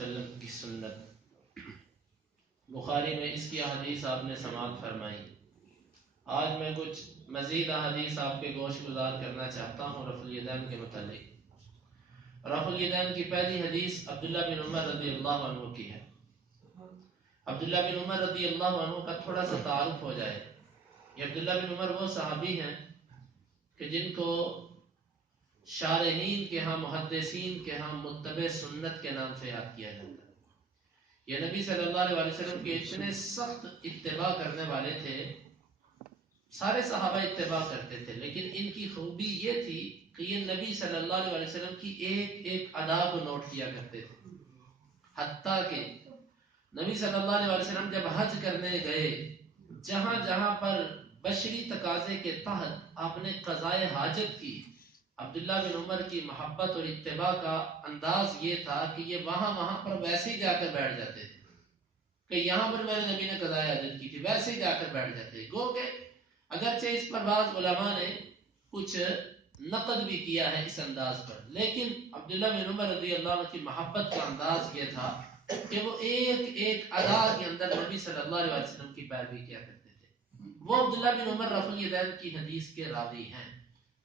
وسلم کی سنت۔ بخاری میں اس کی حدیث آپ نے سماعت فرمائی۔ آج میں کچھ مزید حدیث آپ کے گوش گزار کرنا چاہتا ہوں رفع الیدین کے متعلق۔ رفع الیدین کی پہلی حدیث عبداللہ بن عمر رضی اللہ عنہ کی ہے۔ عبداللہ بن عمر رضی اللہ عنہ کا تھوڑا سا تعارف ہو جائے۔ یہ عبداللہ بن عمر وہ صحابی ہیں کہ جن کو شارحین کے ہاں، محدثین کے ہاں متبع سنت کے نام سے یاد کیا جاتا ہے۔ یہ نبی صلی اللہ علیہ وسلم کے اتنے سخت اتباع کرنے والے تھے، سارے صحابہ اتباع کرتے تھے، لیکن ان کی خوبی یہ تھی کہ یہ نبی صلی اللہ علیہ وسلم کی ایک ایک ادا کو نوٹ کیا کرتے تھے۔ حتیٰ کہ نبی صلی اللہ علیہ وسلم جب حج کرنے گئے، جہاں جہاں پر بشری تقاضے کے تحت آپ نے قضائے حاجت کی، عبداللہ بن عمر کی محبت اور اتباع کا انداز یہ تھا کہ یہ وہاں پر ویسے ہی جا کر بیٹھ جاتے تھے کہ یہاں پر میرے نبی نے قضائے حاجت کی تھی، ویسے ہی جا کر بیٹھ جاتے۔ گو کہ اگرچہ اس پر بعض علماء نے کچھ نقد بھی کیا ہے اس انداز پر، لیکن عبداللہ بن عمر رضی اللہ عنہ کی محبت کا انداز یہ تھا کہ وہ ایک ایک ادا کے اندر نبی صلی اللہ علیہ وسلم کی پیروی کیا کرتے تھے۔ وہ عبداللہ بن عمر رفع الیدین کی حدیث کے راوی ہیں۔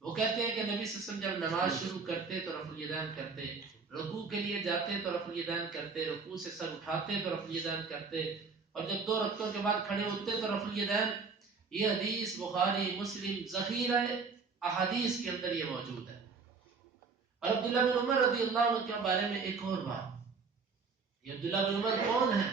وہ کہتے ہیں کہ نبی صلی اللہ علیہ وسلم جب نماز شروع کرتے تو رفع الیدین کرتے، رکوع کے لیے جاتے تو رفع الیدین کرتے، رکوع سے سر اٹھاتے تو رفع الیدین کرتے، اور جب 2 رکعتوں کے بعد کھڑے ہوتے تو رفع الیدین۔ یہ حدیث بخاری، مسلم، ذخیرہ احادیث کے اندر یہ موجود ہے۔ اور عبداللہ بن عمر رضی اللہ عنہ کے بارے میں ایک اور بات، یہ عبداللہ بن عمر کون ہیں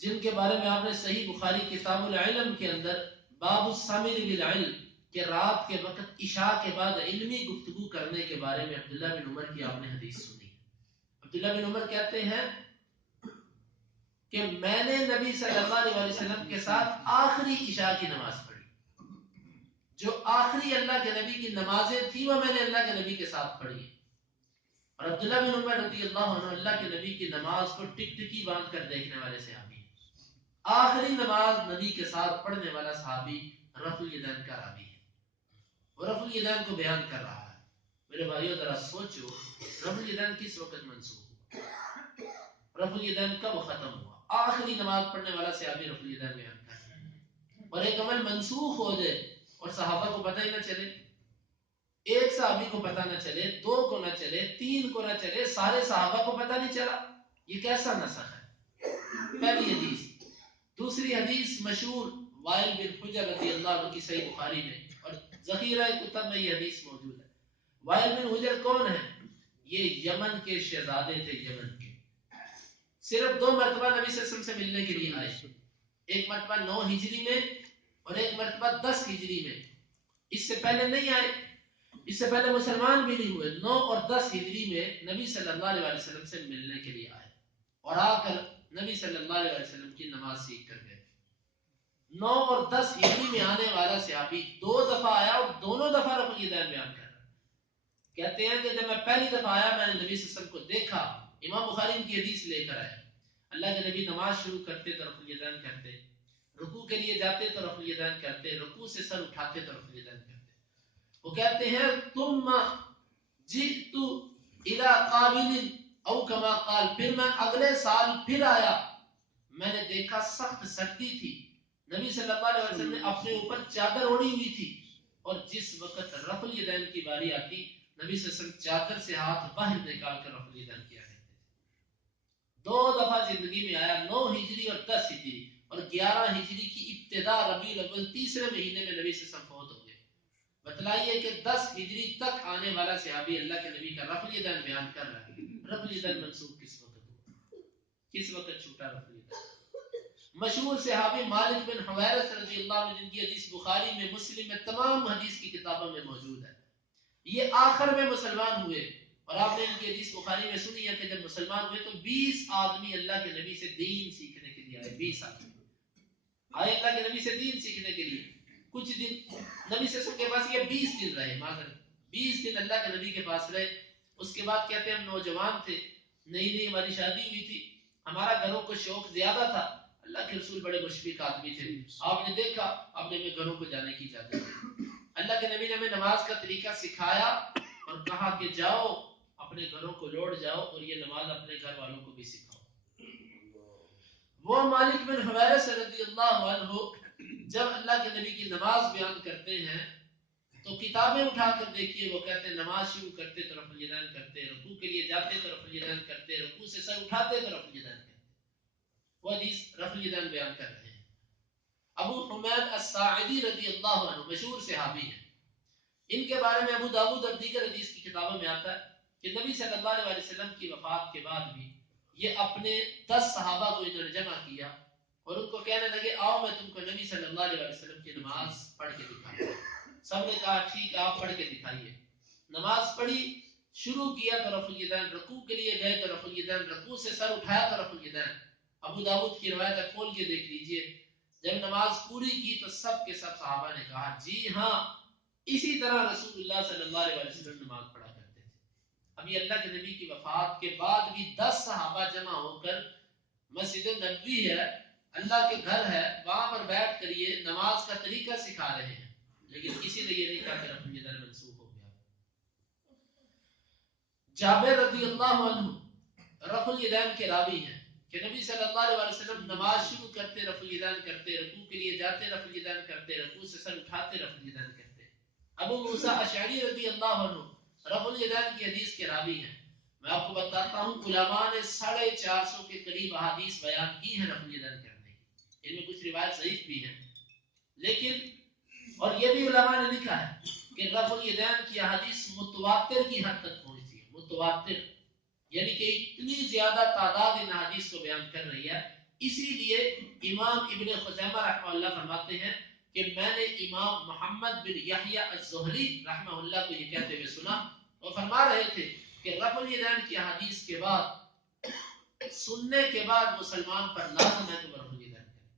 جن کے بارے میں آپ نے صحیح بخاری کتاب العلم کے اندر باب السامر بالعلم کہ رات کے وقت عشاء کے بعد علمی گفتگو کرنے کے بارے میں عبداللہ بن عمر کی آپ نے حدیث سنی۔ عبداللہ بن عمر کہتے ہیں کہ میں نے نبی صلی اللہ علیہ وسلم کے ساتھ آخری عشاء کی نماز پڑھی، جو آخری اللہ کے نبی کی نمازیں تھیں وہ میں نے اللہ کے نبی کے ساتھ پڑھی۔ اور عبداللہ بن عمر رضی اللہ عنہ اللہ کے نبی کی نماز کو ٹک ٹکی باندھ کر دیکھنے والے صحابی ہیں۔ آخری نماز نبی کے ساتھ پڑھنے والا صحابی رفع الیدین کا راوی ہے، وہ رفع الیدین کو بیان کر رہا ہے۔ میرے بھائیو ذرا سوچو، رفع الیدین کس وقت منسوخ ہوا؟ رفع الیدین کب ختم ہوا؟ آخری نماز پڑھنے والا صحابی رفع الیدین بیان کر رہا ہے۔ اور ایک عمل منسوخ ہو جائے اور صحابہ کو پتہ ہی نہ چلے، ایک صحابی کو پتہ نہ چلے، 2 کو نہ چلے، 3 کو نہ چلے، سارے صحابہ کو پتہ نہیں چلا، یہ کیسا نسخ ہے؟ پہلی حدیث۔ دوسری حدیث مشہور وائل بن حجر رضی اللہ عنہ کی صحیح بخاری میں اور ذخیرہ کتب میں یہ حدیث موجود ہے۔ وائل بن حجر کون ہے؟ یہ یمن کے شہزادے تھے، یمن کے۔ صرف 2 مرتبہ نبی صلی اللہ علیہ وسلم سے ملنے کے لیے آئے، ایک مرتبہ 9 ہجری میں اور ایک مرتبہ 10 ہجری میں۔ اس سے پہلے نہیں آئے، اس سے پہلے مسلمان بھی نہیں ہوئے۔ 9 اور 10 ہجری میں نبی صلی اللہ علیہ وسلم سے ملنے کے لیے آئے اور آ کر نبی صلی اللہ علیہ وسلم کی نماز سیکھ کر گئے۔ 9 اور 10 ہجری میں آنے والا صحابی 2 دفعہ آیا اور دونوں دفعہ رفع الیدین بیان کر رہا ہے۔ کہتے ہیں کہ جب میں پہلی دفعہ آیا میں نے نبی صلی اللہ علیہ وسلم کو دیکھا، امام بخاری ان کی حدیث لے کر آئے، اللہ کے نبی نماز شروع کرتے تو رفع الیدین کرتے، رکوع کے لیے جاتے تو رفع الیدین کرتے، رکوع سے سر اٹھاتے تو رفع الیدین کرتے۔ وہ کہتے ہیں ثم جئت الى قابل او کما قال، پھر میں اگلے سال پھر آیا، میں نے دیکھا سخت سردی تھی، نبی صلی اللہ علیہ وسلم نے اپنے اوپر چادر اوڑھی ہوئی تھی، اور جس وقت رفع الیدین کی باری آتی نبی صلی اللہ علیہ وسلم چادر سے ہاتھ باہر نکال کر رفع الیدین کیا کرتے تھے۔ 2 دفعہ زندگی میں آیا، 9 ہجری اور 10 ہجری، اور 11 ہجری کی ابتدا ربیع الاول 3 مہینے میں نبی صلی اللہ علیہ وسلم فوت ہو گئے۔ بتلائیے کہ 10 ہجری تک آنے والا صحابی اللہ کے نبی کا رفع الیدین بیان کر رہا ہے۔ رفع الیدین منسوخ کس وقت ہوا؟ کس وقت چھوٹا رفع الیدین؟ مشہور صحابی مالک بن حویرث رضی اللہ عنہ جن کی حدیث بخاری میں، مسلم میں، تمام حدیث کی کتابوں میں موجود ہے، یہ آخر میں مسلمان ہوئے، اور آپ نے ان کی حدیث بخاری میں سنی ہے کہ جب مسلمان ہوئے تو 20 آدمی اللہ کے نبی سے دین سیکھنے کے لیے آئے۔ 20 آدمی آئے اللہ کے نبی سے دین سیکھنے کے لیے۔ کچھ دن نبی صلی اللہ علیہ وسلم کے پاس یہ 20 دن رہے، معذرت 20 دن اللہ کے نبی کے پاس رہے۔ اس کے بعد کہتے ہیں ہم نوجوان تھے، نئی ہماری شادی ہوئی تھی، ہمارا گھروں کو شوق زیادہ تھا، اللہ کے رسول بڑے مشفق آدمی تھے، آپ نے دیکھا، آپ نے ہمیں گھروں کو جانے کی اجازت دی۔ اللہ کے نبی نے ہمیں نماز کا طریقہ سکھایا اور کہا کہ جاؤ اپنے گھروں کو لوٹ جاؤ اور یہ نماز اپنے گھر والوں کو بھی سکھاؤ۔ وہ مالک بن حویرث رضی اللہ عنہ جب اللہ کے نبی کی نماز بیان کرتے ہیں تو کتابیں اٹھا کر دیکھیے، وہ کہتے ہیں نماز شروع کرتے تو رفع الیدین کرتے، رکوع کے لیے جاتے تو رفع الیدین کرتے، رکوع سے سر اٹھاتے تو رفع الیدین کرتے۔ وہ حدیث رفع الیدین بیان کر رہے ہیں۔ ابو حمید الساعدی رضی اللہ عنہ مشہور صحابی ہیں، ان کے بارے میں ابو داؤد اور دیگر حدیث کی کتابوں میں آتا ہے کہ نبی صلی اللہ علیہ وسلم کی وفات کے بعد بھی یہ اپنے 10 صحابہ کو انہوں نے جمع کیا اور ان کو کہنے لگے آؤ میں تم کو نبی صلی اللہ علیہ وسلم کی نماز پڑھ کے دکھاتا ہوں۔ سب نے کہا ٹھیک ہے آپ پڑھ کے دکھائیے۔ نماز پڑھی، شروع کیا تو رفع الیدین، رکوع کے لیے گئے تو رفع الیدین، رکوع سے سر اٹھایا تو رفع الیدین۔ ابو داؤد کی روایت ہے، کھول کے دیکھ لیجئے، جب نماز پوری کی تو سب کے سب صحابہ نے کہا جی ہاں اسی طرح رسول اللہ صلی اللہ علیہ وسلم نماز پڑھا کرتے تھے۔ ابھی اللہ کے نبی کی وفات کے بعد بھی 10 صحابہ جمع ہو کر مسجد نبوی ہے، اللہ کے گھر ہے، وہاں پر بیٹھ کر یہ نماز کا طریقہ سکھا رہے ہیں، لیکن کسی نے یہ نہیں کہا کہ رفع الیدین منسوخ ہو گیا۔ جابر رضی اللہ عنہ رفع الیدین کے راوی ہیں کہ نبی صلی اللہ علیہ وسلم نماز شروع کرتے رفع الیدین کرتے، رکوع کے لیے جاتے رفع الیدین کرتے، رکوع سے سر اٹھاتے رفع الیدین کرتے۔ ابو موسیٰ اشعری رضی اللہ عنہ رفع الیدین کی حدیث کے راوی ہیں۔ میں آپ کو بتاتا ہوں علماء نے 450 کے قریب احادیث بیان کی ہیں رفع الیدین کرنے کی، ان میں کچھ روایت ضعیف بھی ہیں، لیکن اور یہ بھی علماء نے لکھا ہے کہ رفع الیدین کی احادیث متواتر کی حد تک پہنچتی ہے، متواتر یعنی کہ اتنی زیادہ تعداد ان حدیث کو بیان کر رہی ہے۔ اسی لیے امام ابن خزیمہ رحمہ اللہ فرماتے ہیں کہ میں نے امام محمد بن یحییٰ الزہری رحمہ اللہ کو یہ کہتے ہوئے سنا، وہ فرما رہے تھے کہ رفع الیدین کی حدیث کے بعد سننے کے بعد مسلمان پر لازم ہے کہ وہ رفع الیدین کرے۔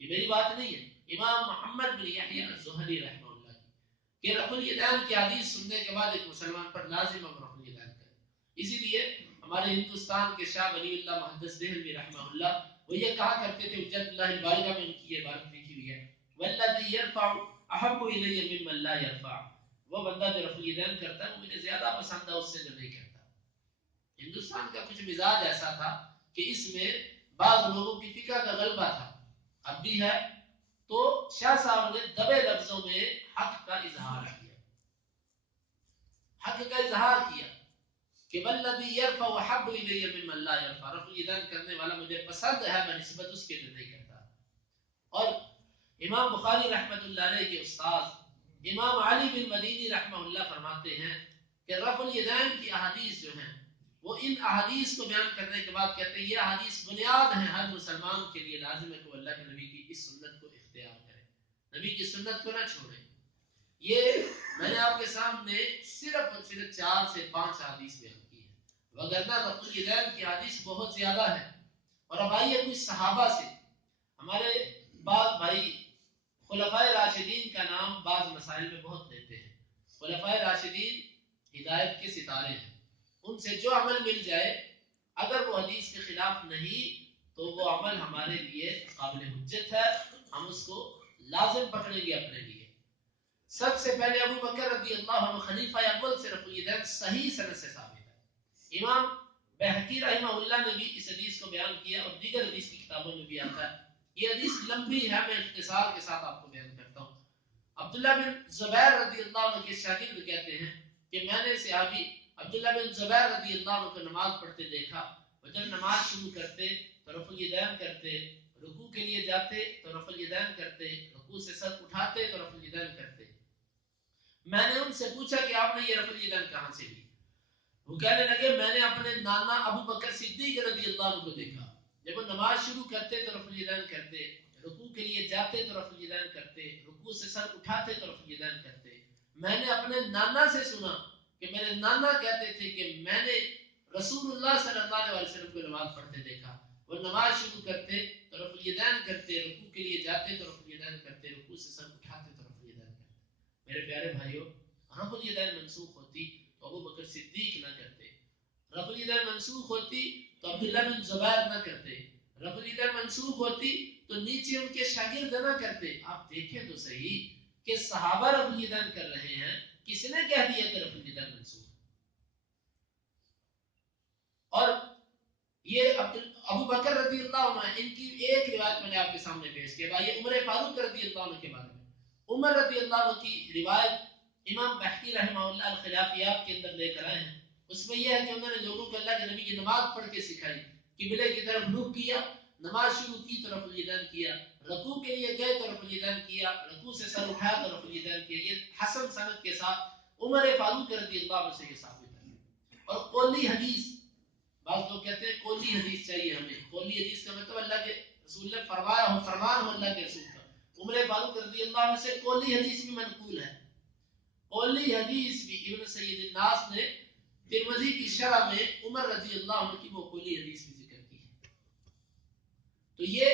یہ میری بات نہیں ہے، امام محمد بن یحییٰ الزہری رحمہ اللہ کی کہ رفع الیدین کی حدیث سننے کے بعد ایک مسلمان پر لازم ہے رفع الیدین کرے۔ اسی لیے ہمارے ہندوستان کے شاہ ولی اللہ محدث دہلوی رحمہ اللہ وہ یہ کہا کرتے تھے، حجت اللہ البالغہ میں ان کی یہ عبارت لکھی ہوئی ہے، والذی یرفع احب الی ممن لا یرفع، وہ بندہ جو رفع الیدین کرتا ہے وہ مجھے زیادہ پسند ہے اس سے جو نہیں کرتا۔ ہندوستان کا کچھ مزاج ایسا تھا کہ اس میں بعض لوگوں کی فقہ کا غلبہ تھا، اب بھی ہے، تو شاہ صاحب نے دبے لفظوں میں حق کا اظہار کیا، حق کا اظہار کیا کہ والذی یرفع احب الی ممن لا یرفع، رفع الیدین کرنے والا مجھے پسند ہے بنسبت اس کے جو نہیں کرتا۔ اور امام بخاری رحمۃ اللہ علیہ کے استاد امام علی بن مدینی رحمہ اللہ فرماتے ہیں کہ رفع الیدین کی احادیث جو ہیں وہ ان احادیث کو بیان کرنے کے بعد کہتے ہیں یہ احادیث بنیاد ہیں، ہر مسلمان کے لیے لازم ہے کہ وہ اللہ کے نبی کی اس سنت کو اختیار کرے، نبی کی سنت کو نہ چھوڑے۔ یہ میں نے آپ کے سامنے صرف 4 سے 5 حدیث بیان کی ہیں، وگرنہ رفع الیدین کی حدیث بہت زیادہ ہے۔ اور اب آئیے کچھ صحابہ سے، ہمارے بعض بھائی خلفائے راشدین کا نام بعض مسائل میں بہت لیتے ہیں۔ خلفائے راشدین ہدایت کے ستارے ہیں، ان سے جو عمل مل جائے اگر وہ حدیث کے خلاف نہیں تو وہ عمل ہمارے لیے قابل حجت ہے، ہم اس کو لازم پکڑیں گے اپنے لیے۔ سب سے پہلے ابو بکر رضی اللہ عنہ خلیفہ اول سے رفع الیدین صحیح سند سے ثابت ہے۔ امام بہقی رحمہ اللہ نے بھی اس حدیث کو بیان کیا اور دیگر حدیث کی کتابوں میں بھی آتا ہے۔ یہ حدیث لمبی ہے، میں اختصار کے ساتھ آپ کو بیان کرتا ہوں۔ عبداللہ بن زبیر رضی اللہ عنہ کے شاگرد کہتے ہیں کہ میں نے صحابی عبداللہ بن زبیر رضی اللہ عنہ کو نماز پڑھتے دیکھا، وہ جب نماز شروع کرتے تو رفع الیدین کرتے، رکوع کے لیے جاتے تو رفع الیدین کرتے، رکوع سے سر اٹھاتے تو رفع الیدین کرتے۔ میں نے ان سے پوچھا کہ آپ نے یہ رفع الیدین کہاں سے لی؟ وہ کہنے لگے میں نے اپنے نانا ابو بکر صدیق رضی اللہ عنہ کو دیکھا، جب وہ نماز شروع کرتے تو رفع الیدین کرتے، رکوع کے لیے جاتے تو رفع الیدین کرتے، رکوع سے سر اٹھاتے تو رفع الیدین کرتے۔ میں نے اپنے نانا سے سنا کہ میرے نانا کہتے تھے کہ میں نے رسول اللہ صلی اللہ علیہ وسلم کو نماز پڑھتے دیکھا، وہ نماز شروع کرتے تو رفع الیدین کرتے، رکوع کے لیے جاتے تو رفع الیدین کرتے، رکوع سے سر اٹھاتے تو رفع الیدین کرتے۔ میرے پیارے بھائیو، رفع الیدین منسوخ ہوتی تو ابو بکر صدیق نہ کرتے، رفع الیدین منسوخ ہوتی تو عبداللہ بن زبیر نہ کرتے، رفع الیدین منسوخ ہوتی تو نیچے ان کے شاگرد نہ کرتے۔ آپ دیکھیں تو صحیح کہ صحابہ رفع الیدین کر رہے ہیں، کس نے کہہ دیا کہ رفع الیدین منسوخ؟ یہ ابو بکر رضی اللہ عنہ، ان کی ایک روایت میں نے آپ کے سامنے پیش کیا. بھائی عمر فاروق رضی اللہ عنہ کے بارے میں، عمر رضی اللہ عنہ کی روایت امام بحقی رحمہ اللہ الخلافیات کے اندر لے کر آئے ہیں. اس میں یہ ہے کہ انہوں نے لوگوں کو اللہ کے نبی کی نماز پڑھ کے سکھائی، قبلے کی طرف رخ کیا، نماز شروع کی تو رفع الیدین کیا، رکوع کے لیے گئے تو رفع الیدین کیا، رکوع سے سر اٹھایا تو رفع الیدین کیا. یہ حسن سند کے ساتھ عمر فاروق رضی اللہ عنہ سے یہ ثابت ہے. اور قولی حدیث، بعض لوگ کہتے ہیں قولی حدیث چاہیے ہمیں. قولی حدیث کا مطلب اللہ کے رسول نے فرمایا ہو، فرمان ہو اللہ کے رسول کا. عمر فاروق رضی اللہ عنہ سے قولی حدیث بھی منقول ہے. قولی حدیث بھی ابن سید الناس نے ترمذی کی شرح میں عمر رضی اللہ عنہ کی وہ قولی حدیث بھی ذکر کی ہے. تو یہ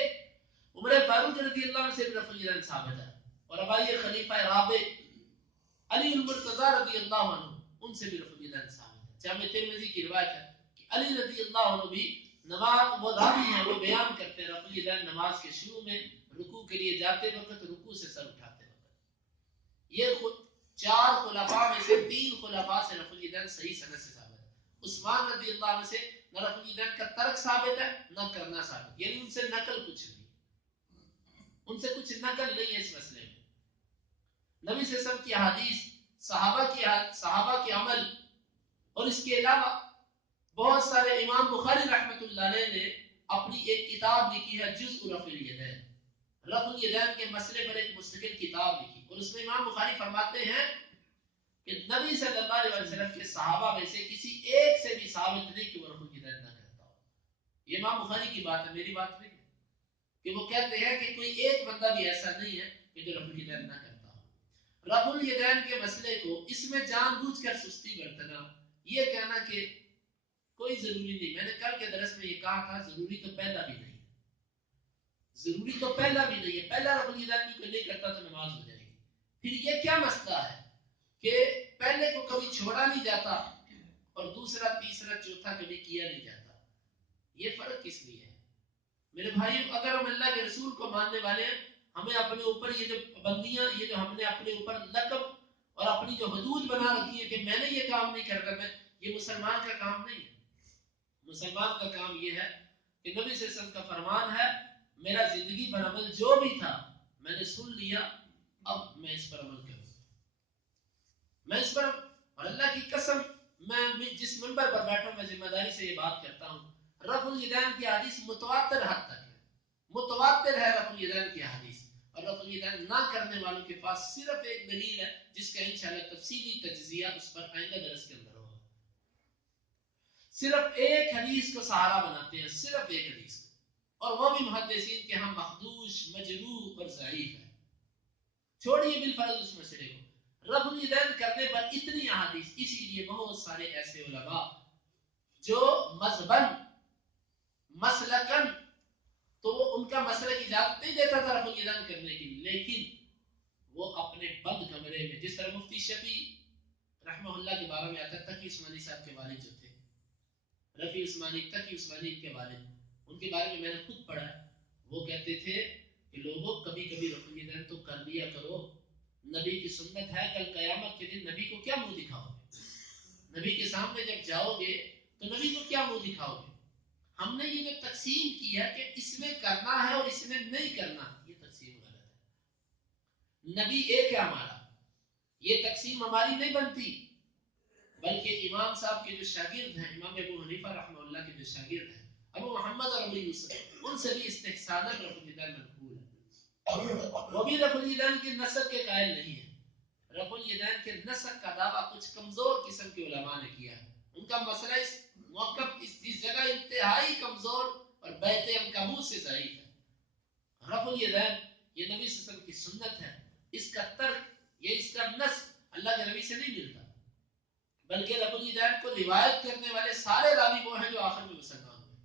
عمر فاروق رضی اللہ عنہ سے رفع الیدین ثابت ہے. اور اب آئیے خلیفہ رابع علی المرتضی رضی اللہ عنہ، ان سے بھی رفع الیدین ثابت ہے. جامع ترمذی کی روایت ہے کہ علی رضی اللہ عنہ بھی نماز، وہ راوی ہیں، وہ بیان کرتے ہیں رفع الیدین نماز کے شروع میں، رکوع کے لیے جاتے وقت، رکوع سے سر اٹھاتے وقت. یہ چار خلفاء میں سے تین خلفاء سے رفع الیدین صحیح سند سے ثابت ہے. عثمان رضی اللہ عنہ سے نہ رفع الیدین کا ترک ثابت ہے نہ کرنا ثابت، یعنی ان سے نقل کچھ نہیں، ان سے کچھ نقل نہیں ہے اس مسئلے میں. نبی صلی اللہ علیہ وسلم کی حدیث، صحابہ کے عمل، اور اس کے علاوہ بہت سارے، امام بخاری رحمۃ اللہ علیہ نے اپنی ایک کتاب لکھی ہے جزء رفع الیدین، رفع الیدین کے مسئلے پر ایک مستقل کتاب لکھی. اور اس میں امام بخاری فرماتے ہیں کہ نبی صلی اللہ علیہ وسلم کے صحابہ میں سے کسی ایک سے بھی ثابت نہیں کہ وہ رفع الیدین نہ کرتا ہو. یہ امام بخاری کی بات ہے، میری بات نہیں ہے. کہ وہ کہتے ہیں کہ کوئی ایک بندہ بھی ایسا نہیں ہے کہ جو رفع الیدین نہ کرتا ہو. رفع الیدین کے مسئلے کو اس میں جان بوجھ کر سستی برتنا، یہ کہنا کہ کوئی ضروری نہیں. میں نے کل کے درس میں یہ کہا تھا ضروری تو پہلا بھی نہیں ہے، ضروری تو پہلا بھی نہیں ہے. پہلا رفع الیدین بھی کوئی نہیں کرتا تو نماز ہو جائے گی. پھر یہ کیا مسئلہ ہے کہ پہلے کو کبھی چھوڑا نہیں جاتا اور دوسرا تیسرا چوتھا کبھی کیا نہیں جاتا؟ یہ فرق کس لیے ہے میرے بھائیو؟ اگر ہم اللہ کے رسول کو ماننے والے ہیں، ہمیں اپنے اوپر یہ جو پابندیاں، یہ جو ہم نے اپنے اوپر لقب اور اپنی جو حدود بنا رکھی ہے کہ میں نے یہ کام نہیں کرنا، میں یہ مسلمان کا کام نہیں ہے. مسلمان کا کام یہ ہے کہ نبی صلی اللہ علیہ وسلم کا فرمان ہے، میرا زندگی پر عمل جو بھی تھا میں نے سن لیا، اب میں اس پر عمل کروں، میں اس پر. اور اللہ کی قسم، میں جس منبر پر بیٹھا میں ذمہ داری سے یہ بات کرتا ہوں، رفع الیدین کی حدیث متواتر حد تک ہے، متواتر ہے رفع الیدین کی حدیث. اور رفع الیدین نہ کرنے والوں کے پاس صرف ایک دلیل ہے جس کا انشاءاللہ تفصیلی تجزیہ اس پر آئندہ درس کے اندر ہوگا. صرف ایک حدیث کو سہارا بناتے ہیں، صرف ایک حدیث کو، اور وہ بھی محدثین کے ہم مخدوش، مجروح اور ضعیف ہے. چھوڑیے بالفرض اس مسئلے کو، رفع الیدین کرنے پر اتنی احادیث، اسی لیے بہت سارے ایسے علماء جو مذہباً مسلکن تو وہ ان کا مسلک اجازت نہیں دیتا تھا رفع الیدین کرنے کی، لیکن وہ اپنے بند کمرے میں، جس طرح مفتی شفیع رحمہ اللہ کے بارے میں آتا ہے، تقی عثمانی صاحب کے والد جو تھے، رفیع عثمانی، تقی عثمانی کے والد، ان کے بارے میں میں نے خود پڑھا. وہ کہتے تھے کہ لوگوں کبھی کبھی رفع الیدین تو کر لیا کرو، نبی کی سنت ہے. کل قیامت کے دن نبی کو کیا منہ دکھاؤ گے؟ نبی کے سامنے جب جاؤ گے تو نبی کو کیا منہ دکھاؤ گے؟ ہم نے یہ جو تقسیم کی ہے کہ اس میں کرنا ہے اور اس میں نہیں کرنا، یہ تقسیم غلط ہے. نبی ایک ہے ہمارا، یہ تقسیم ہماری نہیں بنتی. بلکہ امام صاحب کے جو شاگرد ہیں، امام ابو حنیفہ رحمہ اللہ کے جو شاگرد ہیں، ابو محمد اور ابو یوسف، ان سے بھی استحسان رفع الیدین منقول ہے. وہ بھی رفع الیدین کی نسخ کے قائل نہیں ہے. رفع الیدین کے نسخ کا دعویٰ کچھ کمزور قسم کے علماء نے کیا ہے. ان کا مسئلہ اس موقف اس جگہ انتہائی کمزور اور بیت عنکبوت سے ضعیف ہے. رفع الیدین یہ نبی صلی اللہ علیہ وسلم کی سنت ہے، اس کا ترک، یہ اس کا نسخ اللہ کے نبی سے نہیں ملتا. بلکہ رفع الیدین کو روایت کرنے والے سارے راوی وہ ہیں جو آخر میں مسلمان ہوئے.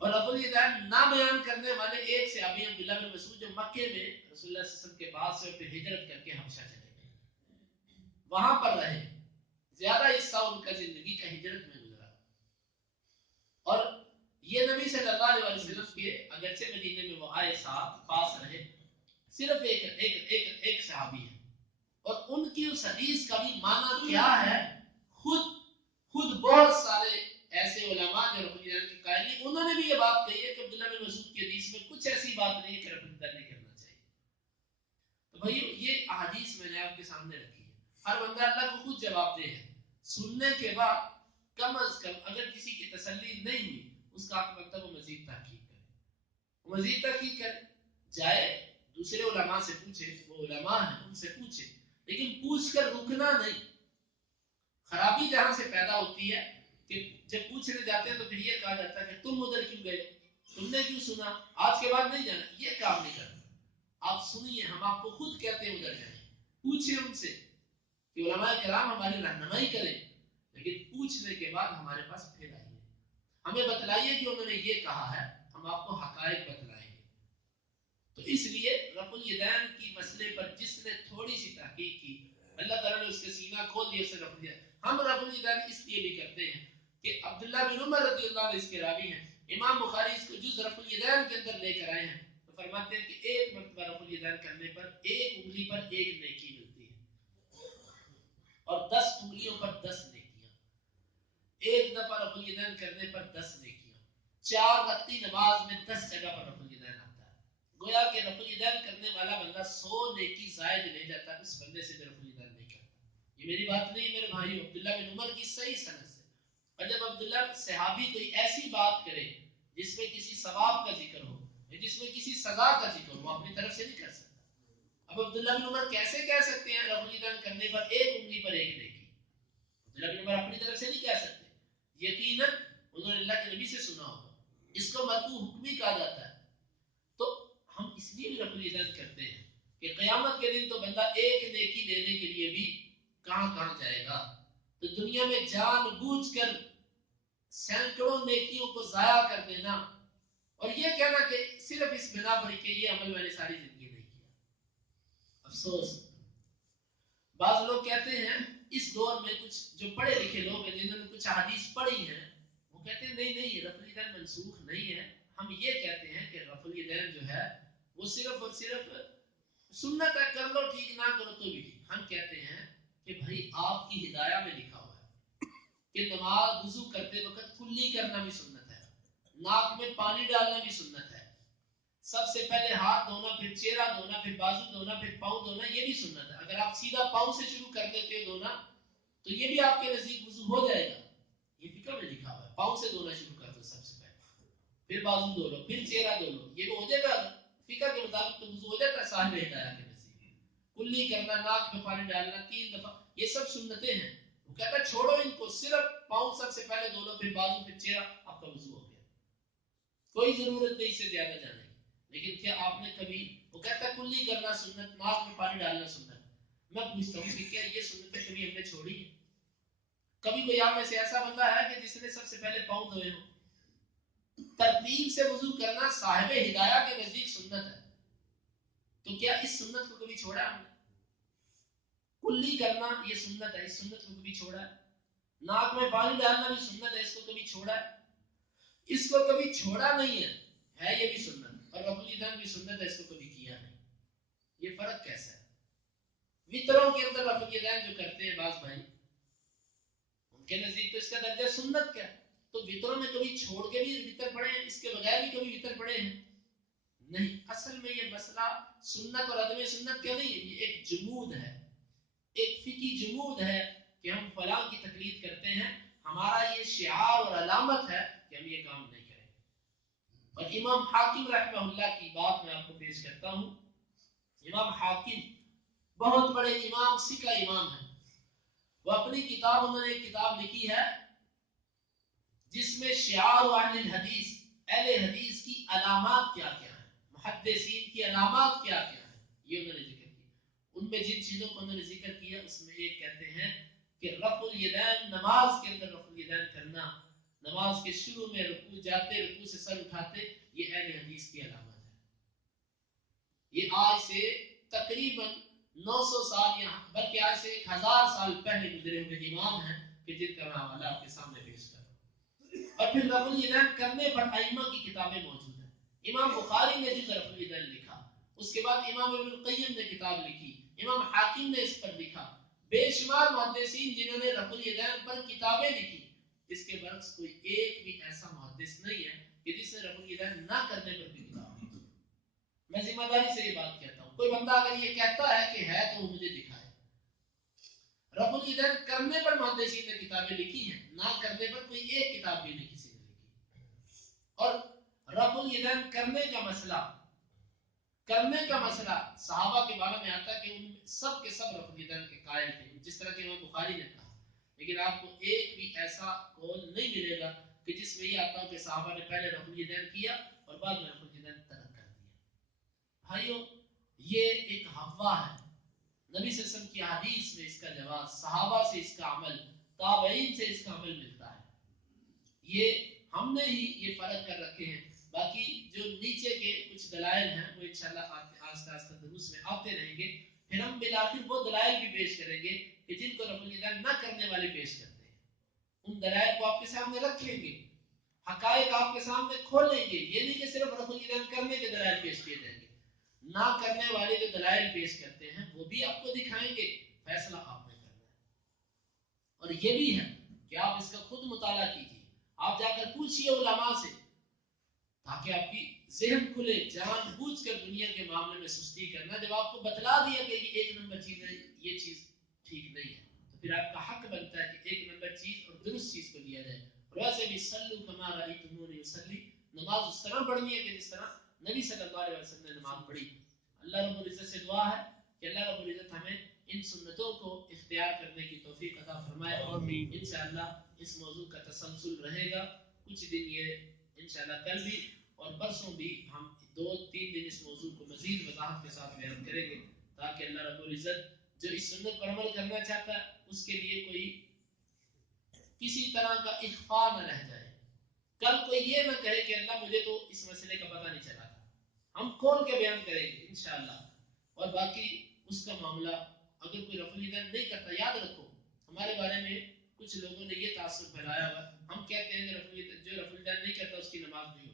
اور رفع الیدین نہ بیان کرنے والے ایک صحابی عبداللہ بن مسعود جو مکے میں رسول اللہ صلی اللہ علیہ وسلم کے پاس سے پھر ہجرت کر کے حبشہ چلے گئے، وہاں پر رہے، زیادہ حصہ ان کا زندگی کا ہجرت میں گزرا. اور یہ نبی صلی اللہ علیہ وسلم کے اگرچہ مدینے میں وہ آئے، ساتھ پاس رہے، صرف ایک صحابی ہے. اور ان کی اس حدیث کا بھی معنی کیا ہے، خود بہت سارے ایسے علماء جو رفع الیدین کے قائل بھی یہ بات کہی ہے کہ عبداللہ بن مسعود کی حدیث میں کچھ ایسی بات نہیں ہے کہ رفع الیدین نہیں کرنا چاہیے. تو بھائی یہ احادیث میں نے آپ کے سامنے رکھی ہے. ہر بندہ اللہ کو خود جواب دے ہے. سننے کے بعد کم از کم اگر کسی کی تسلی نہیں ہوئی اس کا آپ مطلب وہ مزید تحقیق کرے, مزید تحقیق کرے, جائے دوسرے علماء سے پوچھے, وہ علماء ہیں ان سے پوچھے, لیکن پوچھ کر رکنا نہیں. خرابی جہاں سے پیدا ہوتی ہے کہ جب پوچھنے جاتے ہیں تو پھر یہ کہا جاتا ہے کہ تم ادھر کیوں گئے, تم نے کیوں سنا, آج کے بعد نہیں جانا. یہ کام نہیں کرنا. آپ سنیے, ہم آپ کو خود کہتے ہیں ادھر جائیں, پوچھیں ان سے کہ علماء کرام ہماری رہنمائی کریں, لیکن پوچھنے کے بعد ہمارے پاس پھر آئیے, ہمیں بتلائیے کہ انہوں نے یہ کہا ہے, ہم آپ کو حقائق بتلائیں گے. تو اس لیے رفع الیدین کی مسئلے پر جس نے تھوڑی سی تحقیق کی, اللہ تعالیٰ نے اس کے سینہ کھول دیا, اسے رفع الیدین. ہم رفع الیدین اس لیے بھی کرتے ہیں کہ عبداللہ بن عمر رضی اللہ عنہ اس کے راوی ہیں, امام بخاری اس کو جز رفع الیدین کے اندر لے کر آئے ہیں, تو فرماتے ہیں کہ ایک مرتبہ رفع الیدین کرنے پر ایک انگلی پر ایک نیکی ملتی ہے اور 10 انگلیوں پر 10 نیکیاں. ایک دفعہ رفع الیدین کرنے پر 10 نیکیاں. 4 وقتی نماز میں 10 جگہ پر رفع الیدین آتا ہے. گویا کہ رفع الیدین کرنے والا بندہ 100 نیکی زائد لے جاتا ہے اس بندے سے جو رفع الیدین نہیں کرتا. یہ میری بات نہیں ہے میرے بھائیو, عبداللہ بن عمر کی صحیح سند سے. اور جب عبداللہ صحابی کوئی ایسی بات کرے جس میں کسی ثواب کا ذکر ہو, جس میں کسی سزا کا ذکر ہو, وہ اپنی طرف سے نہیں کر سکتا. اب عبداللہ بن عمر کیسے کہہ سکتے ہیں رفع الیدین کرنے پر ایک انگلی پر ایک نیکی؟ عبداللہ بن عمر اپنی طرف سے نہیں کہہ سکتے. یقیناً انہوں نے اللہ کے نبی سے سنا ہوگا, اس کو مرفوع حکمی کہا جاتا ہے. تو ہم اس لیے بھی رفع الیدین کرتے ہیں کہ قیامت کے دن تو بندہ ایک نیکی لینے کے لیے بھی کہاں کہاں جائے گا. تو دنیا میں جان بوجھ کر سینکڑوں نیکیوں کو ضائع کر دینا اور یہ کہنا کہ صرف اس بنا پر کہ یہ عمل میں نے ساری زندگی نہیں کیا. افسوس, بعض لوگ کہتے ہیں اس دور میں کچھ جو پڑھے لکھے لوگ ہیں جنہوں نے کچھ حدیث پڑھی ہیں, وہ کہتے ہیں نہیں یہ رفع الیدین منسوخ نہیں ہے. ہم یہ کہتے ہیں کہ رفع الیدین جو ہے وہ صرف اور صرف سنت ہے, کر لو ٹھیک, نہ کرو تو بھی ٹھیک. ہم کہتے ہیں کہ بھائی آپ کی ہدایہ میں لکھا ہوا ہے کہ نماز وضو کرتے وقت کلی کرنا بھی سنت ہے, ناک میں پانی ڈالنا بھی سنت ہے, سب سے پہلے ہاتھ دھونا, پھر چہرہ دھونا, پھر بازو دھونا, پھر پاؤں دھونا, یہ بھی سنت ہے. اگر آپ سیدھا پاؤں سے شروع کر دیتے ہو دھونا تو یہ بھی آپ کے نزدیک وضو ہو جائے گا. یہ فقہ میں لکھا ہوا ہے, پاؤں سے دھونا شروع کر دو سب سے پہلے, پھر بازو دھو لو, پھر چہرہ دھو لو, یہ ہو جائے گا. فقہ کے مطابق تو وضو ہو جاتا ہے صاحب ہدایہ کے نزدیک. کلی کرنا, ناک میں پانی ڈالنا 3 دفعہ, یہ سب سنتیں ہیں. وہ کہتا ہے چھوڑو ان کو, صرف پاؤں سب سے پہلے دھو لو, پھر بازو, پھر چہرہ, آپ کا وضو ہو گیا. کوئی ضرورت نہیں اس سے زیادہ جانے کی. لیکن کیا آپ نے کبھی, وہ کہتا ہے کلی کرنا سنت, ناک میں پانی ڈالنا سنت. میں پوچھتا ہوں کہ کیا یہ سنتیں کبھی ہم نے چھوڑی ہیں؟ کبھی کوئی آپ میں سے ایسا بندہ ہے کہ جس نے سب سے پہلے پاؤں دھوئے ہو؟ ترتیب سے وضو کرنا صاحب ہدایہ کے نزدیک سنت ہے, تو کیا اس سنت کو کبھی چھوڑا ہم نے؟ کلی کرنا یہ سنت ہے, اس سنت کو کبھی چھوڑا ہے؟ ناک میں پانی ڈالنا بھی سنت ہے, اس کو کبھی چھوڑا ہے؟ اس کو کبھی چھوڑا نہیں ہے یہ بھی سنت, اور رفع الیدین بھی سنت ہے, اس کو کبھی کیا نہیں. یہ فرق کیسا ہے؟ وطروں کے اندر رفع الیدین جو کرتے ہیں بعض بھائی, ان کے نزدیک تو اس کا درجہ سنت کیا ہے, تو وطروں میں کبھی چھوڑ کے بھی وطر پڑے ہیں, اس کے بغیر بھی کبھی وطر پڑے ہیں؟ نہیں. اصل میں یہ مسئلہ سنت اور عدم سنت کیا نہیں ہے, یہ ایک جمود ہے, ایک فقہی جمود ہے کہ ہم فلاں کی تقلید کرتے ہیں, ہمارا یہ شعار اور علامت ہے کہ ہم یہ کام نہیں کریں. اور امام حاکم رحمہ اللہ کی بات میں آپ کو پیش کرتا ہوں. امام حاکم بہت بڑے امام, فقہ امام ہیں. وہ اپنی کتاب, انہوں نے ایک کتاب لکھی ہے جس میں شعار اہل الحدیث, اہل حدیث کی علامات کیا کیا ہیں, محدثین کی علامات کیا کیا ہیں, یہ انہوں نے ذکر کیا. ان میں جن چیزوں کو انہوں نے ذکر کیا اس میں ایک کہتے ہیں کہ رفع الیدین, نماز کے اندر رفع الیدین کرنا, نماز کے شروع میں رکوع جاتے, رکوع سے سر اٹھاتے, یہ اہل حدیث کی علامت ہے. یہ آج سے تقریباً 900 سال یا بلکہ آج سے 1000 سال پہلے گزرے ہوئے امام ہیں کہ جن کا میں حوالہ آپ کے سامنے پیش کر رہا ہوں. اور پھر رفع الیدین کرنے پر ائمہ کی کتابیں موجود ہیں. امام بخاری نے جس رفع الیدین لکھا, اس کے بعد امام ابن القیم نے کتاب لکھی, امام حاکم نے اس پر لکھا, بے شمار محدثین جنہوں نے رفع الیدین پر کتابیں لکھی. اس کے برعکس کوئی ایک بھی ایسا محدث نہیں ہے کہ جس نے رفع الیدین نہ کرنے پر بھی کتاب ہے. میں ذمہ داری سے یہ بات کہتا ہوں. کوئی بندہ اگر یہ کہتا ہے کہ ہے تو وہ مجھے دکھائے. رفع الیدین کرنے پر محدثین نے کتابیں لکھی ہیں, نہ کرنے پر کوئی ایک کتاب بھی نہیں کسی نے لکھی. اور رفع الیدین کرنے کا مسئلہ صحابہ کے بارے میں آتا ہے کہ ان سب کے سب رفع الیدین کے قائل تھے, جس طرح کہ امام بخاری نے کہا. لیکن آپ کو ایک بھی ایسا قول نہیں ملے گا کہ جس میں یہ آتا ہو کہ صحابہ نے پہلے رفع الیدین کیا اور بعد میں رفع الیدین ترک کر دیا. بھائیو, یہ ایک ہوا ہے. نبی صلی اللہ علیہ وسلم کی حدیث میں اس کا جواز, صحابہ سے اس کا عمل, تابعین سے اس کا عمل ملتا ہے. یہ ہم نے ہی یہ فرق کر رکھے ہیں. باقی جو نیچے کے کچھ دلائل ہیں وہ انشاءاللہ آہستہ آہستہ دروس میں آتے رہیں گے. پھر ہم بالآخر وہ دلائل بھی پیش کریں گے کہ جن کو رفع الیدین نہ کرنے والے پیش کرتے ہیں. ان دلائل کو آپ کے سامنے رکھیں گے, حقائق آپ کے سامنے کھولیں گے. یہ نہیں کہ صرف رفع الیدین کرنے کے دلائل پیش کیے جائیں گے, نہ کرنے والے جو دلائل پیش کرتے ہیں وہ بھی آپ کو دکھائیں گے. فیصلہ آپ نے کرنا ہے. اور یہ بھی ہے کہ آپ اس کا خود مطالعہ کیجیے, آپ جا کر پوچھئے علماء سے, تاکہ آپ کی ذہن کھلے. جان بوجھ کر دنیا کے معاملے میں سستی کرنا, جب آپ کو بتلا دیا کہ یہ ایک نمبر چیز ہے, یہ چیز ٹھیک نہیں ہے, تو پھر آپ کا حق بنتا ہے کہ ایک نمبر چیز اور درست چیز کو لیا جائے. اور ویسے بھی صلو کما رأیتمونی اصلی, نماز اس طرح پڑھنی ہے کہ جس طرح نبی صلی اللہ علیہ وسلم نے نماز پڑھی. اللہ رب العزت سے دعا ہے کہ اللہ رب العزت ہمیں ان سنتوں کو اختیار کرنے کی توفیق عطا فرمائے. انشاءاللہ اس موضوع کا تسلسل رہے گا. کچھ دن یہ انشاءاللہ کل بھی اور پرسوں بھی ہم 2-3 دن اس موضوع کو مزید وضاحت کے ساتھ بیان کریں گے, تاکہ اللہ رب العزت جو اس سنت پر عمل کرنا چاہتا ہے اس کے لیے کوئی کسی طرح کا اخفاء نہ رہ جائے. کل کوئی یہ نہ کہے کہ اللہ مجھے تو اس مسئلے کا پتہ نہیں چلا تھا. ہم کھول کے بیان کریں گے انشاءاللہ. اور باقی اس کا معاملہ اگر کوئی رفع الیدین نہیں کرتا, یاد رکھو ہمارے بارے میں کچھ لوگوں نے یہ تاثر پھیلایا ہوا, ہم کہتے ہیں کہ جو رفع الیدین نہیں کرتا اس کی نماز نہیں ہوتی.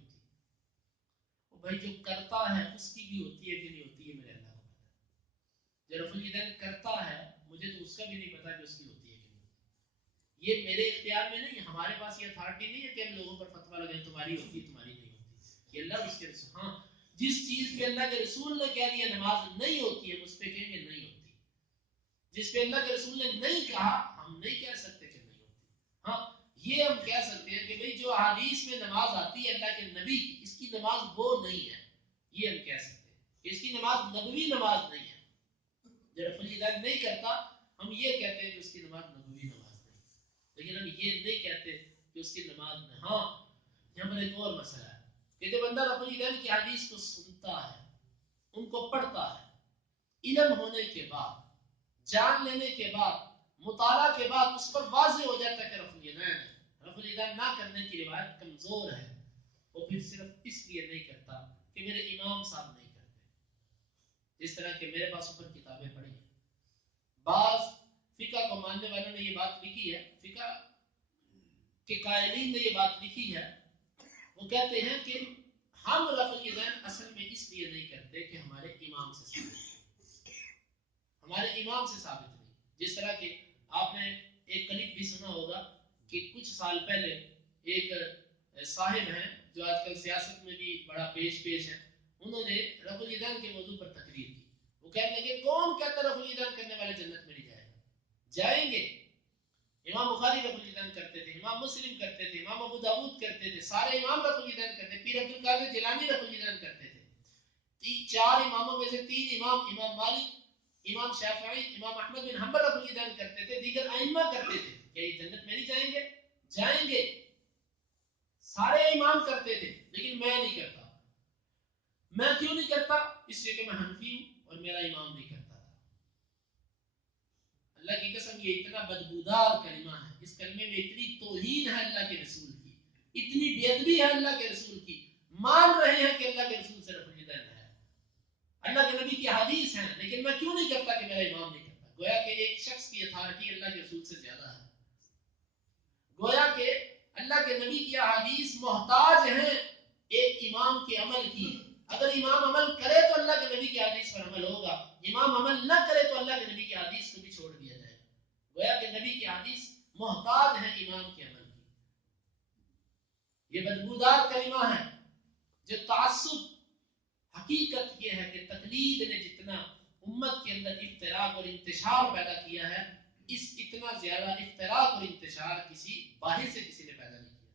بھائی جو کرتا ہے اس کی بھی ہوتی ہے کہ نہیں ہوتی ہے میرے اللہ کو پتا ہے. جو رفع الیدین کرتا ہے مجھے تو اس کا بھی نہیں پتا کہ اس کی ہوتی ہے کہ نہیں ہوتی. یہ میرے اختیار میں نہیں ہے, ہمارے پاس یہ اتھارٹی نہیں ہے کہ ہم لوگوں پر فتویٰ لگائیں تمہاری ہوتی ہے تمہاری نہیں ہوتی. یہ اللہ اس کے رسول, ہاں جس چیز پہ اللہ کے رسول نے کہہ دیا نماز نہیں ہوتی ہے, ہم اس پہ کہیں گے نہیں ہوتی. جس پہ اللہ کے رسول نے نہیں کہا ہم نہیں کہہ سکتے کہ نہیں ہوتی. ہاں یہ ہم کہہ سکتے ہیں کہ بھئی جو حدیث میں نماز آتی ہے اللہ کے نبی کی, اس کی نماز وہ نہیں ہے. یہ ہم کہہ سکتے ہیں اس کی نماز نبوی نماز نہیں ہے. جو رفع الیدین نہیں کرتا ہم یہ کہتے ہیں کہ اس کی نماز نبوی نماز نہیں, لیکن ہم یہ نہیں کہتے کہ اس کی نماز نہیں. ہاں یہاں پر ایک اور مسئلہ ہے کہ جب بندہ رفع الیدین کی حدیث کو سنتا ہے, ان کو پڑھتا ہے, علم ہونے کے بعد, جان لینے کے بعد, مطالعہ کے بعد اس پر واضح ہو جاتا ہے کہ رفع الیدین نہ کرنے کی روایت کمزور ہے, وہ پھر صرف اس لیے نہیں کرتا کہ میرے امام صاحب نہیں کرتے. جس طرح کہ میرے پاس اوپر کتابیں پڑھی ہیں, بعض فقہ کو ماننے والوں نے یہ بات لکھی ہے, فقہ کے قائلین نے یہ بات لکھی ہے. وہ کہتے ہیں کہ ہم رفع الیدین اصل میں اس لیے نہیں کرتے کہ ہمارے امام سے ثابت نہیں, ہمارے امام سے ثابت نہیں. جس طرح کہ آپ نے ایک کلپ بھی سنا ہوگا کہ کچھ سال پہلے ایک صاحب ہیں جو آج کل سیاست میں بھی بڑا پیش ہے, انہوں نے رفع الیدین کے موضوع پر تقریر کی. وہ کہنے لگے کون کہتا رفع الیدین کرنے والے جنت میں نہیں جائے گا؟ جائیں گے. امام بخاری رفع الیدین کرتے تھے, امام مسلم کرتے تھے, امام ابو داؤد کرتے تھے, سارے امام رفع الیدین کرتے تھے, پیر عبد القادر جیلانی رفع الیدین کرتے تھے. 4 اماموں میں سے 3 امام, امام مالک, امام شافعی, امام احمد بن حنبل رفع الیدین کرتے تھے, دیگر ائمہ کرتے تھے. کیا یہ جنت میں نہیں جائیں گے؟ جائیں گے. سارے امام کرتے تھے, لیکن میں نہیں کرتا. میں کیوں نہیں کرتا؟ اس لیے کہ میں حنفی ہوں اور میرا امام نہیں کرتا تھا. اللہ کی قسم یہ اتنا بدبودار کلمہ ہے, اس کلمے میں اتنی توہین ہے اللہ کے رسول کی, اتنی بے ادبی ہے اللہ کے رسول کی. مان رہے ہیں کہ اللہ کے رسول سے رفع الیدین ہے, اللہ کے نبی کی حدیث ہے, لیکن میں کیوں نہیں کرتا کہ میرا امام نہیں کرتا. گویا کہ ایک شخص کی اتھارٹی اللہ کے رسول سے زیادہ ہے. گویا کہ اللہ کے نبی کی حدیث محتاج ہیں ایک امام کے عمل کی. اگر امام عمل کرے تو اللہ کے نبی کی حدیث پر عمل ہوگا, امام عمل نہ کرے تو اللہ کے نبی کی حدیث کو بھی چھوڑ دیا جائے گا. گویا کہ نبی کی حدیث محتاج ہے امام کے عمل کی. یہ بدبودار کلمہ ہے جو تعصب. حقیقت یہ ہے کہ تقلید نے جتنا امت کے اندر افتراق اور انتشار پیدا کیا ہے، اس اتنا زیادہ افتراق اور انتشار کسی باہر سے کسی نے پیدا نہیں کیا.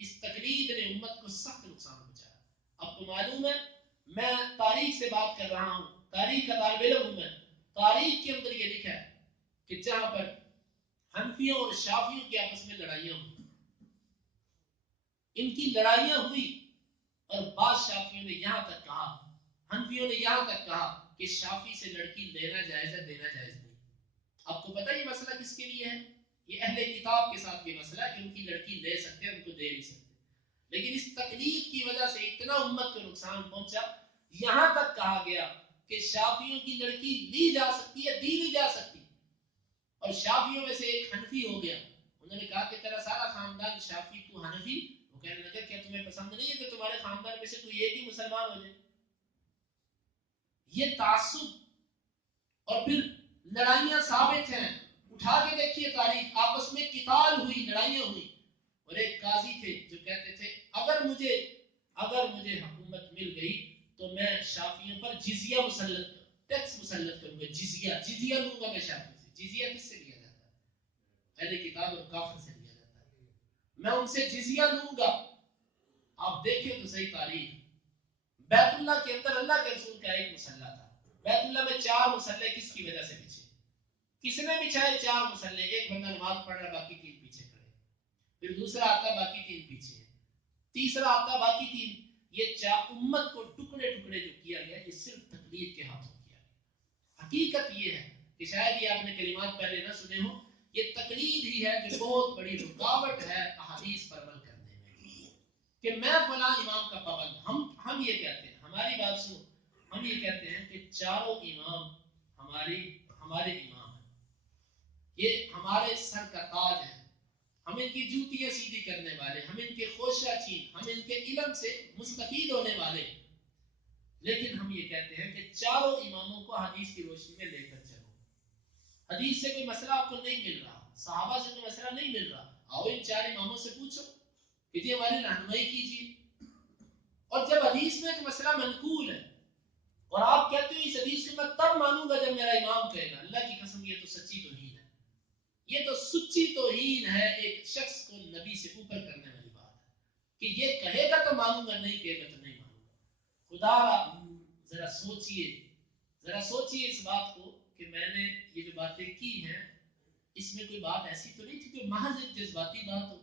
اس تقلید نے امت کو سخت نقصان پہنچایا. آپ کو معلوم ہے میں تاریخ سے بات کر رہا ہوں، تاریخ کا طالب علم ہوں میں. تاریخ کے اندر یہ لکھا ہے کہ جہاں پر حنفیوں اور شافیوں کی آپس میں لڑائیاں ہوئی، ان کی لڑائیاں ہوئی اور بعض شافیوں نے یہاں تک کہا، حنفیوں نے یہاں تک کہا کہ شافی سے لڑکی لینا جائز ہے، دینا جائز نہیں. آپ کو پتہ یہ مسئلہ کس کے لیے ہے؟ یہ اہل کتاب کے ساتھ یہ مسئلہ ہے کہ ان کی لڑکی لے سکتے ہیں، ان کو دے نہیں سکتے. لیکن اس تقلید کی وجہ سے اتنا امت کو نقصان پہنچا، یہاں تک کہا گیا کہ شافیوں کی لڑکی لی جا سکتی ہے، دی نہیں جا سکتی. اور شافیوں میں سے ایک حنفی ہو گیا، انہوں نے کہا کہ تیرا سارا خاندان شافی، تو حنفی. وہ کہنے لگا کیا تمہیں پسند نہیں ہے کہ تمہارے خاندان میں سے کوئی ایک ہی مسلمان ہو جائے؟ یہ تعصب. اور پھر لڑائیاں ثابت ہیں، اٹھا کے دیکھیے تاریخ، آپس میں قتال ہوئی، لڑائیاں ہوئی. اور ایک قاضی تھے جو کہتے تھے اگر مجھے حکومت مل گئی تو میں شافیوں پر جزیہ مسلط ٹیکس مسلط کروں گا. جزیہ لوں گا میں شافیوں سے. جزیہ کس سے لیا جاتا ہے؟ اہل کتاب اور کافر سے لیا جاتا ہے. میں ان سے جزیہ لوں گا. آپ دیکھیں تو صحیح تاریخ، بیت اللہ کے اندر اللہ کے رسول کا ایک مسلح تھا. بیت اللہ میں 4 مسلح کس کی وجہ سے بچے؟ کس نے بچھائے 4 مسلح؟ ایک بندہ نماز پڑھ رہا، باقی 3 پیچھے کھڑے. پھر دوسرا آتا، باقی 3 پیچھے ہیں. تیسرا آتا، باقی 3. یہ 4 امت کو ٹکڑے ٹکڑے جو کیا گیا، یہ صرف تقلید کے ہاتھوں کیا گیا. حقیقت یہ ہے کہ شاید یہ آپ نے کلمات پہلے نہ سنے ہو، یہ تقلید ہی ہے جو بہت بڑی رکاوٹ ہے احادیث پر عمل کرنے میں. کہ میں فلاں امام کا پابند. ہم یہ کہتے ہیں، ہماری بات سنو، ہم یہ کہتے ہیں کہ چاروں امام ہمارے امام ہیں، یہ ہمارے سر کا تاج ہے، ہم ان کی جوتیاں سیدھی کرنے والے، ہم ان کے خوشہ چین، ہم ان کے علم سے مستفید ہونے والے. لیکن ہم یہ کہتے ہیں کہ چاروں اماموں کو حدیث کی روشنی میں لے کر چلو. حدیث سے کوئی مسئلہ آپ کو نہیں مل رہا، صحابہ سے کوئی مسئلہ نہیں مل رہا، آؤ ان 4 اماموں سے پوچھو کہ جی ہماری رہنمائی کیجیے. اور جب حدیث میں ایک مسئلہ منقول ہے اور آپ کہتے ہو اس حدیث سے میں تب مانوں گا جب میرا امام کہے گا، اللہ کی قسم یہ تو سچی توہین ہے. یہ تو سچی توہین ہے ایک شخص کو نبی سے اوپر کرنے والی بات ہے کہ یہ کہے گا تو مانوں گا، نہیں کہے گا تو نہیں مانوں گا. خدا را ذرا سوچئے اس بات کو کہ میں نے یہ جو باتیں کی ہیں اس میں کوئی بات ایسی تو نہیں تھی کہ محض ایک جذباتی بات ہو،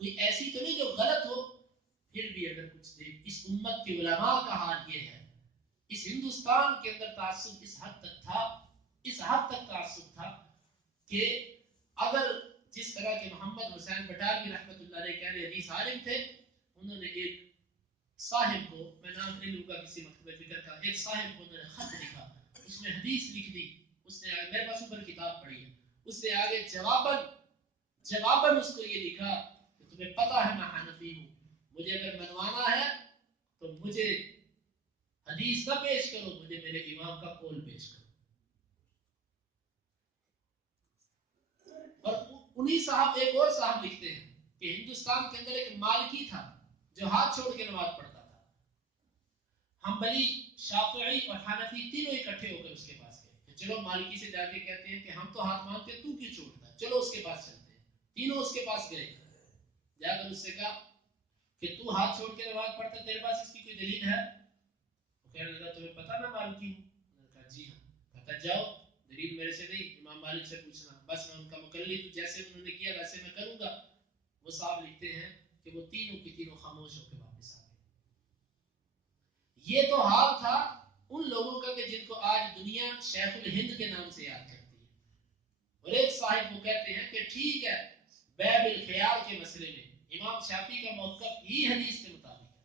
کوئی ایسی تو نہیں جو غلط ہو. پھر بھی اگر کچھ دیکھ، اس امت کے علماء کا حال یہ ہے، اس ہندوستان کے اندر تعصب اس حد تک تعصب تھا کہ اگر جس طرح کے محمد حسین بٹالوی رحمۃ اللہ علیہ کہنے حدیث عالم تھے، انہوں نے ایک صاحب کو، میں نام نہیں لوں گا کسی مکتبہ فکر کا، ایک صاحب کو انہوں نے خط لکھا، اس میں حدیث لکھ دی. اس نے میرے پاس اوپر کتاب پڑھی ہے، اس نے آگے جواباً اس کو یہ لکھا کہ تمہیں پتہ ہے میں حنفی ہوں، مجھے اگر منوانا ہے تو مجھے حدیث نہ پیش کرو، مجھے میرے امام کا قول پیش کرو. اور انہی صاحب ایک اور صاحب لکھتے ہیں کہ ہندوستان کے اندر ایک مالکی تھا جو ہاتھ چھوڑ کے نماز پڑھتا تھا. حنبلی، شافعی اور حنفی تینوں اکٹھے ہو کر اس کے پاس گئے کہ چلو مالکی سے جا کے کہتے ہیں کہ ہم تو ہاتھ مانگتے ہیں، تو کیوں چھوڑتا ہے، چلو اس کے پاس چلتے ہیں. تینوں اس کے پاس گئے، جا کر اس سے کہا کہ تو ہاتھ چھوڑ کے نماز پڑھتا ہے، تیرے پاس اس کی کوئی دلیل ہے؟ وہ کہنے لگا تمہیں پتہ میں مالکی ہوں؟ انہوں نے کہا جی ہاں. کہتا جاؤ، دلیل میرے سے نہیں، امام مالک سے پوچھنا، بس میں ان کا مقلد ہوں، جیسے انہوں نے کیا ویسے میں کروں گا. وہ صاحب لکھتے ہیں کہ وہ تینوں کی تینوں خاموش ہو کے واپس آ گئے. یہ تو حال تھا ان لوگوں کا کہ جن کو آج دنیا شیخ الہند کے نام سے یاد کرتی ہے. اور ایک صاحب وہ کہتے ہیں کہ ٹھیک ہے، بیع بالخیار کے مسئلے میں امام شافعی کا موقف ہی حدیث کے مطابق ہے،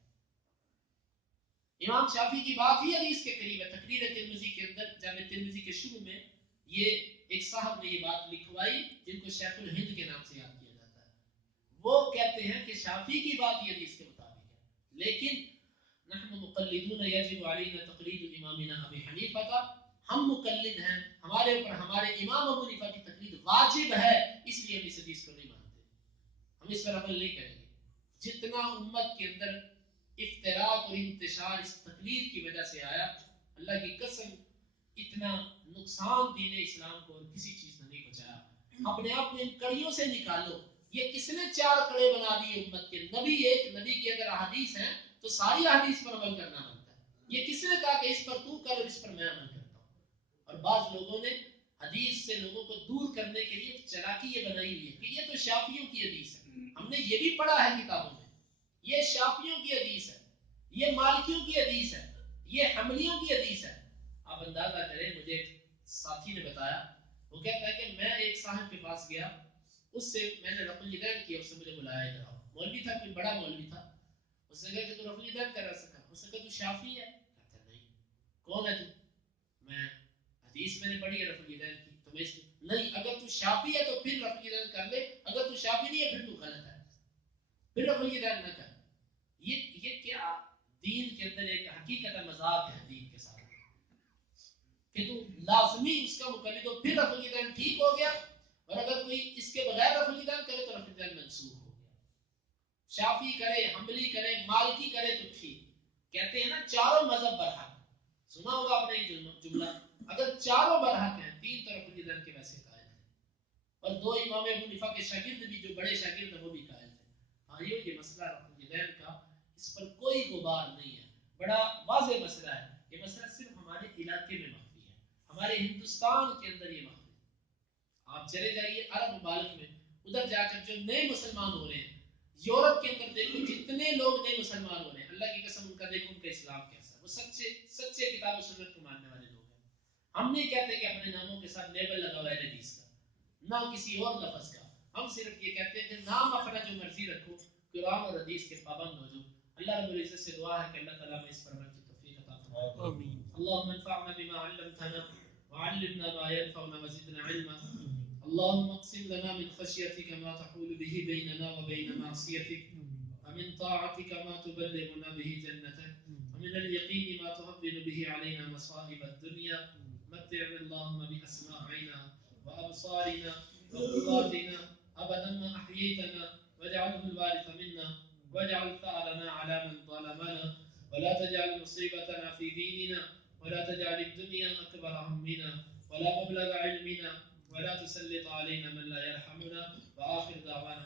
امام شافعی کی بات ہی حدیث کے قریب ہے. تقریر ترمذی کے اندر، جامع ترمذی کے شروع میں یہ ایک صاحب نے یہ بات لکھوائی جن کو شیخ الہند کے نام سے یاد کیا جاتا ہے. وہ کہتے ہیں کہ شافعی کی بات ہی حدیث کے مطابق ہے، لیکن نحن مقلدون یجب علینا تقلید امامنا ابی حنیفہ، ہم مقلد ہیں، ہمارے اوپر ہمارے امام ابو حنیفہ کی تقلید واجب ہے، اس لیے ہم اس حدیث کو نہیں مانتے، ہم اس پر عمل نہیں کریں گے. جتنا امت کے اندر افتراق اور انتشار اس تقلید کی وجہ سے آیا، اللہ کی قسم اتنا نقصان دین اسلام کو اور کسی چیز نے نہیں پہنچایا. اپنے آپ کو ان کڑیوں سے نکالو. یہ کس نے 4 کڑے بنا دیے امت کے؟ نبی ایک، نبی کی اگر احادیث ہیں تو ساری احادیث پر عمل کرنا بنتا ہے. یہ کس نے کہا کہ اس پر تو کر اور اس پر میں عمل کرتا ہوں؟ اور بعض لوگوں نے حدیث سے لوگوں کو دور کرنے کے لیے چلاکی یہ بنائی ہوئی ہے کہ یہ تو شافعیوں کی حدیث ہے. ہم نے یہ بھی پڑھا ہے کتابوں میں، یہ شافعیوں کی حدیث ہے، یہ مالکیوں کی حدیث ہے، یہ حنبلیوں کی حدیث ہے. آپ اندازہ کریں، مجھے ایک ساتھی نے بتایا، وہ کہتا ہے کہ میں ایک صاحب کے پاس گیا، اس سے میں نے رفع الیدین کیا، اس نے مجھے بلایا ادھر آؤ. مولوی تھا، کوئی بڑا مولوی تھا. اس نے کہا کہ تو رفع الیدین کر رہا سکا. اس نے کہا تو شافعی ہے؟ کہتا نہیں. کون ہے تو؟ میں حدیث میں نے پڑھی ہے رفع الیدین کی. تو میں اس نہیں، اگر تو شافعی ہے تو پھر رفع الیدین کر لے، اگر تو شافعی نہیں ہے پھر تو غلط ہے، پھر رفع الیدین نہ کر. یہ کیا دین کے اندر ایک حقیقت مذاق ہے دین کے ساتھ کہ تو لازمی اس کا مقلد ہو، پھر رفع الیدین ٹھیک ہو گیا، اور اگر کوئی اس کے بغیر رفع الیدین کرے تو رفع الیدین منسوخ ہو گیا. شافعی کرے، حنبلی کرے، مالکی کرے تو ٹھیک. کہتے ہیں نا چاروں مذہب برحق. سنا ہوگا آپ نے یہ جملہ، اگر چاروں برحق ہیں، 3 تو رفع الیدین کے ویسے قائل تھے، اور 2 امام ابو حنیفہ کے شاگرد بھی جو بڑے شاگرد ہیں وہ بھی قائل تھے. یہ مسئلہ رفع الیدین کا اس پر کوئی غبار نہیں ہے، بڑا واضح مسئلہ ہے. یہ مسئلہ صرف ہمارے علاقے میں مخفی ہے، ہمارے ہندوستان کے اندر یہ مخفی ہے. آپ چلے جائیے عرب ممالک میں، ادھر جا کر جو نئے مسلمان ہو رہے ہیں، یورپ کے اندر دیکھو جتنے لوگ نئے مسلمان ہو رہے ہیں، اللہ کی قسم ان کا دیکھو ان کا اسلام کیسا ہے. وہ سچے کتاب و سنت کو ماننے والے لوگ ہیں. ہم نہیں کہتے کہ اپنے ناموں کے ساتھ لیبل لگا ہوا ہے حدیث کا، نہ کسی اور لفظ کا. ہم صرف یہ کہتے ہیں کہ نام اپنا جو مرضی رکھو، قرآن اور حدیث کے پابند ہو جاؤ. اللہ رب العزت سے دعا ہے کہ اللہ تعالیٰ میں اس پر عمل کی توفیق عطا فرمائے. اللهم انفعنا بما علمتنا وعلمنا ما ينفعنا وزدنا علما. اللهم اقسم لنا من خشيتك ما تحول به بيننا وبين معصيتك، ومن طاعتك ما تبلغنا به جنتك، ومن اليقين ما تهون به علينا مصائب الدنيا. متعنا اللهم بأسماعنا وأبصارنا وقواتنا أبدا ما أحييتنا، واجعله الوارث منا، واجعل ثأرنا على من ظلمنا، ولا تجعل مصيبتنا في ديننا، ولا تجعل الدنيا أكبر همنا ولا مبلغ علمنا، ولا تسلط علينا من لا يرحمنا. وآخر دعوانا